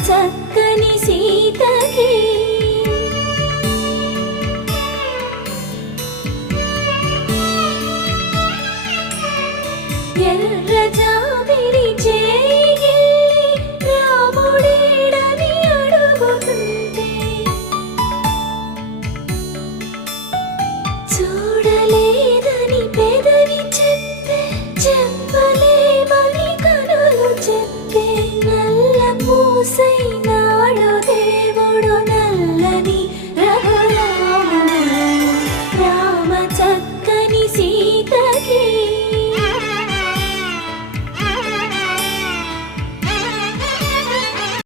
చక్కని సీతకి ఎర్ర జాబిలి చేయి రాముడేడని అడుగుతుంటే చూడలేదని పెదవి చెప్పే చెప్పలేమని కనులు చెప్పే నల్ల పూసై